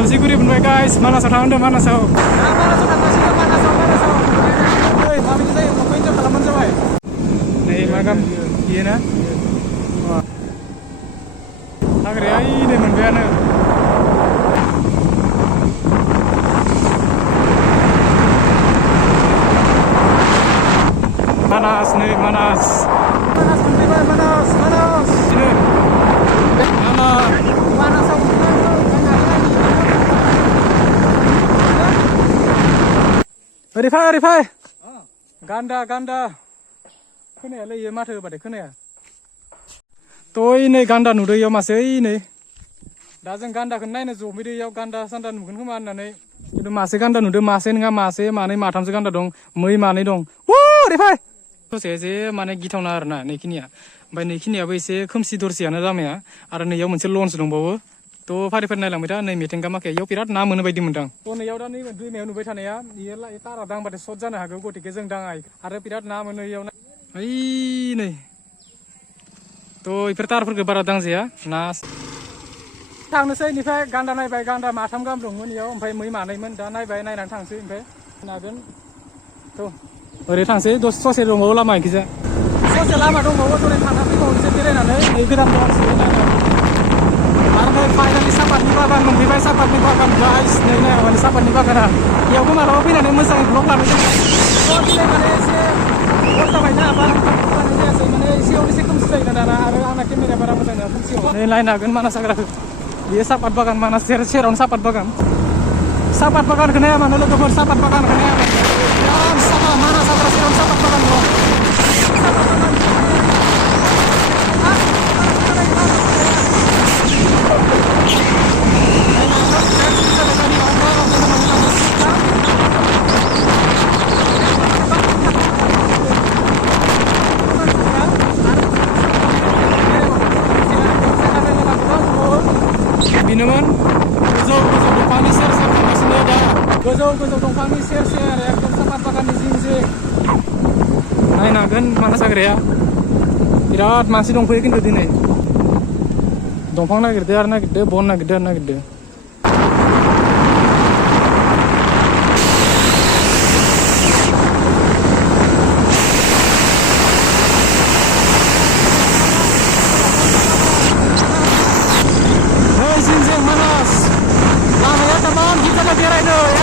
Talamsiguri moनबाय guys. Manasआव थांदों Manasआव. Manasआव थांगासिनो Manasआव. ओइ माबायदि जायो ब्लगखौ एन्जय खालामबानो जाबाय. नै मागाम बियो ना? हाग्राया नै मोनबायानो. Manas नै Manas. Manas मोनफैबाय Manas. Sini. Mana? Manasआव ओरै फै गान्दा खोनायालै इयो माथो होबाथाय खोनाया नै गान्दा नुदो इयाव मासे नै दा जों गान्दाखौनो नायनो जमैदो इयाव गान्दा सान्दा नुगोन खोमा होननानै खिन्थु मासे गान्दा नुदो मासे नङा मासे मानै माथामसो गान्दा दं मै मानै दं ओरै फै ससे एसे माने गिथावना आरोना नैखिनिया ओमफ्राय नैखिनियाबो एसे खोमसि दरसियानो लामाया आरो नैयाव मोनसे लन्स दंबावो फारि नायलांबाय था नै मिथिंगा माखाया इयाव बिराद ना मोनो बायदि मोनदां नैयाव दा नै दैमायाव नुबाय थानाया इयो तारा दांबाथाय सर्ट जानो हागौ गतिके जों दाङा आरो बिराद ना मोनो इयाव ओइ नै इफोर तारफोरखौ बारा दांजाया ना थांनोसै इनिफ्राय गान्दा नायबाय गान्दा माथाम गाहाम दंमोन इयाव ओमफ्राय मै मानैमोन दा नायबाय नायनानै थांसै ओमफ्राय नागोन ओरै थांसै ससे दंबावो लामा इखिजा ससे लामा दंबावो ओरै थांना फैबावनोसै बेरायनानै नै गोदान आरो नै फाइनालि सापातनि बागान मोनफैबाय सापातनि बागान गाइस नै नायबानो सापातनि बागाना इयावबो मालाबा फैनानै मोजाङै ब्लग लानो जों दिनै माने एसे हर जाबायना बारा लानाय जायासै माने एसे खोमसि जायोना दाना आरो आंना केमेराया बारा मोजां नङा खोमसियाव नै नायनो हागोन मानास हाग्राखौ बेयो सापात बागान मानास सेरावनो सापात बागानखौ नाया मानो लोगोफोर सापात बागानखौ नाया बिराद साफा मानास हाग्रा सेरावनो सापात बागान दं सापात बागान बिनोमोन गोजौ दंफांनि सेर थांगासिनो दा गोजौ दंफांनि सेर एकदम सापात बागाननि जिं नायनो हागोन मानास हाग्राया बिराद मानसि दंफैयो खिन्थु दिनै दंफां नागिरदो बन नागिरदो Manas, lamanya teman kita lagi rider.